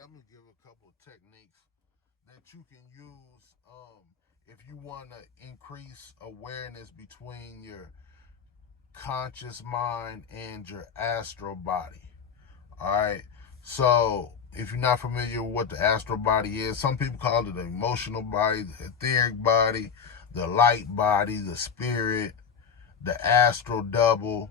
I'm gonna give a couple of techniques that you can use if you want to increase awareness between your conscious mind and your astral body. All right. So if you're not familiar with what the astral body is, some people call it the emotional body, the etheric body, the light body, the spirit, the astral double,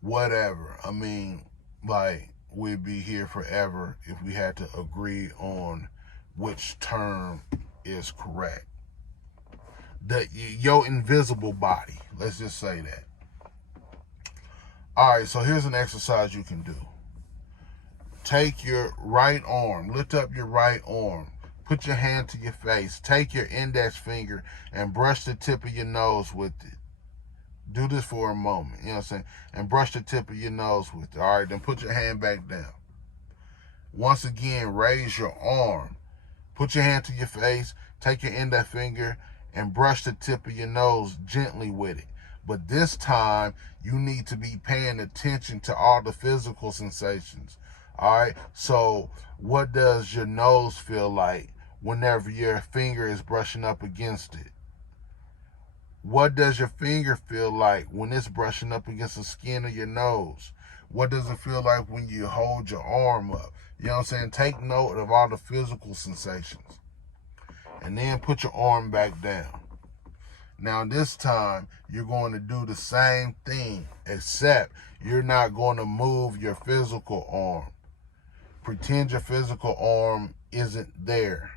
whatever. I mean, like, we'd be here forever if we had to agree on which term is correct. Your invisible body, let's just say that. All right, so here's an exercise you can do. Take your right arm, lift up your right arm, put your hand to your face, take your index finger and brush the tip of your nose with it. Do this for a moment, you know what I'm saying? And brush the tip of your nose with it. All right, then put your hand back down. Once again, raise your arm. Put your hand to your face, take your index finger, and brush the tip of your nose gently with it. But this time, you need to be paying attention to all the physical sensations. All right, so what does your nose feel like whenever your finger is brushing up against it? What does your finger feel like when it's brushing up against the skin of your nose? What does it feel like when you hold your arm up? You know what I'm saying? Take note of all the physical sensations. And then put your arm back down. Now this time, you're going to do the same thing, except you're not going to move your physical arm. Pretend your physical arm isn't there.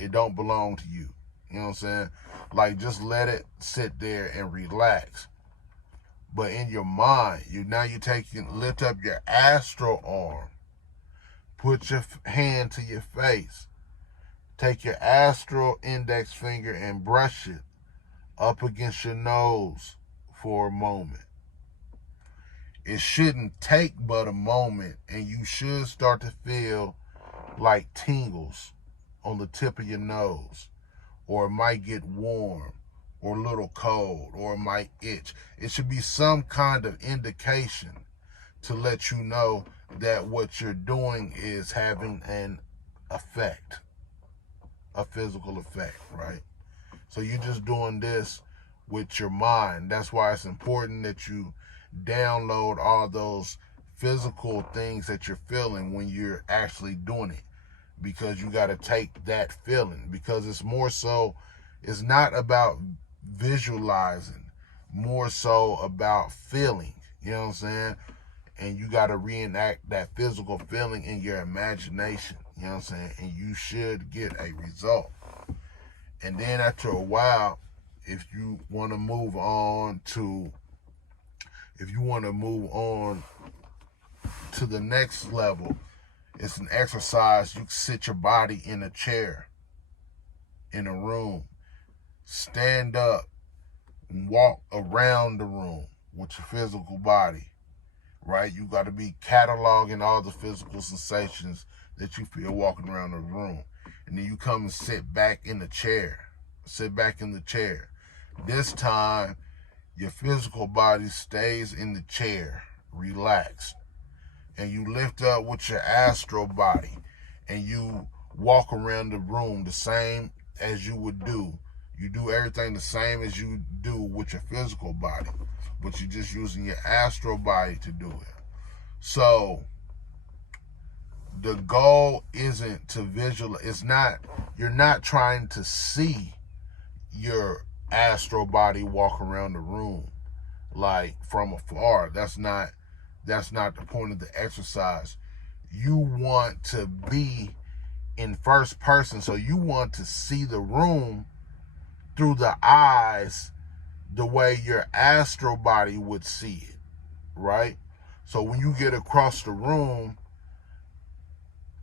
It don't belong to you. You know what I'm saying? Like, just let it sit there and relax. But in your mind, you lift up your astral arm. Put your hand to your face. Take your astral index finger and brush it up against your nose for a moment. It shouldn't take but a moment, and you should start to feel like tingles on the tip of your nose. Or it might get warm, or a little cold, or it might itch. It should be some kind of indication to let you know that what you're doing is having an effect, a physical effect, right? So you're just doing this with your mind. That's why it's important that you download all those physical things that you're feeling when you're actually doing it. Because you got to take that feeling, because it's more so, it's not about visualizing, more so about feeling, you know what I'm saying? And you got to reenact that physical feeling in your imagination, you know what I'm saying? And you should get a result. And then after a while, if you want to move on to the next level, it's an exercise. You can sit your body in a chair, in a room. Stand up and walk around the room with your physical body, right? You got to be cataloging all the physical sensations that you feel walking around the room. And then you come and sit back in the chair. Sit back in the chair. This time, your physical body stays in the chair, relaxed. And you lift up with your astral body and you walk around the room the same as you would do. You do everything the same as you do with your physical body, but you're just using your astral body to do it. So the goal isn't to visualize. You're not trying to see your astral body walk around the room like from afar. That's not the point of the exercise. You want to be in first person, so you want to see the room through the eyes the way your astral body would see it, right? So when you get across the room,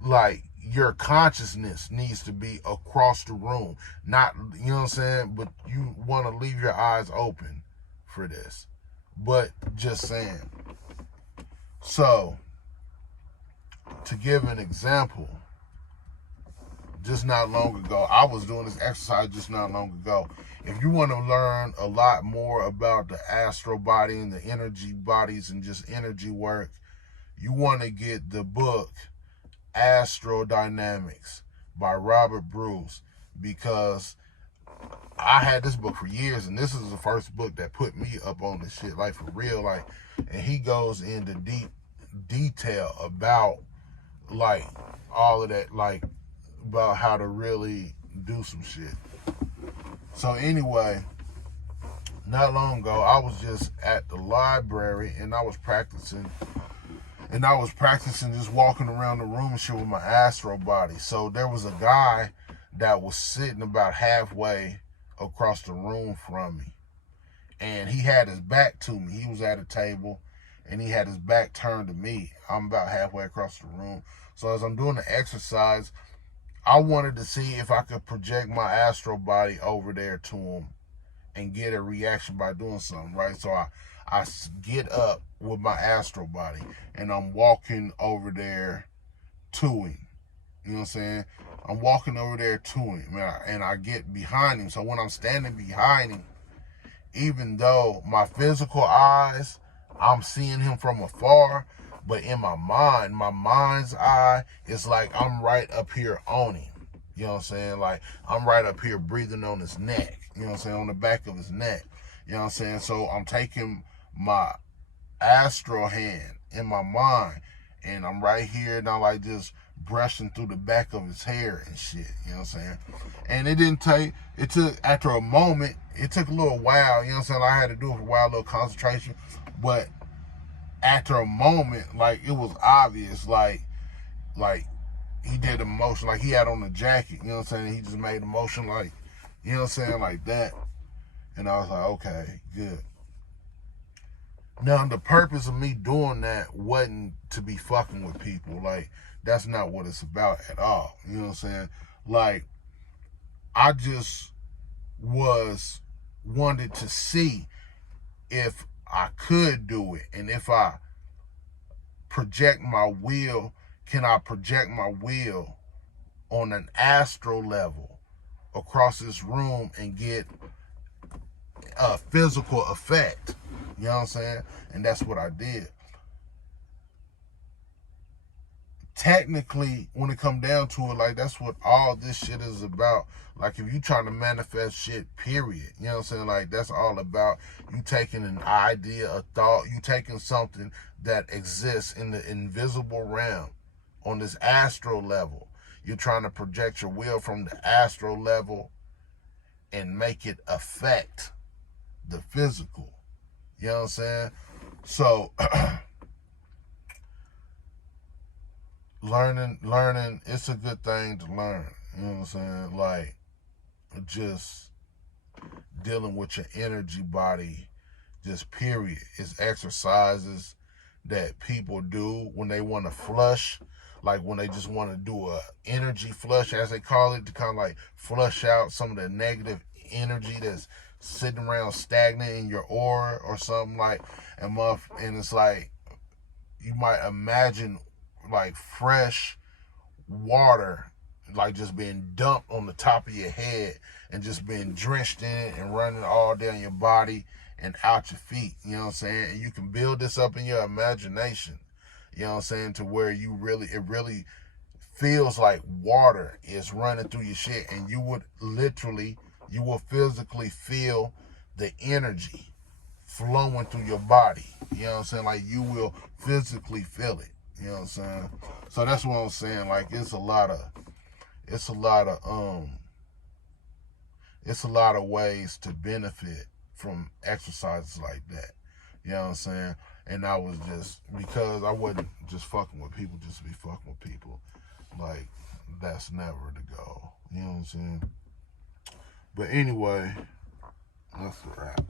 like, your consciousness needs to be across the room. Not, you know what I'm saying? But you want to leave your eyes open for this. But just saying. So, to give an example, just not long ago, I was doing this exercise just not long ago. If you want to learn a lot more about the astral body and the energy bodies and just energy work, you want to get the book Astral Dynamics by Robert Bruce, because I had this book for years, and this is the first book that put me up on this shit, like, for real, like, and he goes into deep detail about, like, all of that, like, about how to really do some shit. So anyway, not long ago, I was just at the library, and I was practicing just walking around the room and shit with my astral body. So there was a guy that was sitting about halfway across the room from me, and he had his back to me. He was at a table, and he had his back turned to me. I'm about halfway across the room. So as I'm doing the exercise, I wanted to see if I could project my astral body over there to him and get a reaction by doing something, right? So I get up with my astral body, and I'm walking over there to him. You know what I'm saying? I'm walking over there to him, and I get behind him. So when I'm standing behind him, even though my physical eyes, I'm seeing him from afar, but in my mind's eye, it's like I'm right up here on him. You know what I'm saying? Like, I'm right up here breathing on his neck. You know what I'm saying? On the back of his neck. You know what I'm saying? So I'm taking my astral hand in my mind, and I'm right here, and I'm like just brushing through the back of his hair and shit. You know what I'm saying? And it took, after a moment, it took a little while. You know what I'm saying? I had to do it for a while, a little concentration. But after a moment, like, it was obvious, like he did a motion, like he had on a jacket, you know what I'm saying? He just made a motion, like, you know what I'm saying, like that. And I was like, okay, good. Now, the purpose of me doing that wasn't to be fucking with people. Like, that's not what it's about at all. You know what I'm saying? Like, I just wanted to see if I could do it. And if I project my will, can I project my will on an astral level across this room and get a physical effect? You know what I'm saying? And that's what I did. Technically, when it come down to it, like, that's what all this shit is about. Like, if you trying to manifest shit, period, you know what I'm saying? Like, that's all about you taking an idea, a thought, you taking something that exists in the invisible realm on this astral level. You're trying to project your will from the astral level and make it affect the physical. You know what I'm saying? So learning, it's a good thing to learn. You know what I'm saying? Like, just dealing with your energy body, just period. It's exercises that people do when they want to flush, like when they just want to do a energy flush, as they call it, to kind of like flush out some of the negative energy that's sitting around stagnant in your aura or something, like, and it's like, you might imagine like fresh water, like just being dumped on the top of your head and just being drenched in it and running all down your body and out your feet. You know what I'm saying? And you can build this up in your imagination, you know what I'm saying, to where it really feels like water is running through your shit, and you will physically feel the energy flowing through your body. You know what I'm saying? Like, you will physically feel it. You know what I'm saying? So that's what I'm saying. Like, it's a lot of ways to benefit from exercises like that. You know what I'm saying? And I was just, because I wasn't just fucking with people just to be fucking with people. Like, that's never the goal. You know what I'm saying? But anyway, that's a wrap.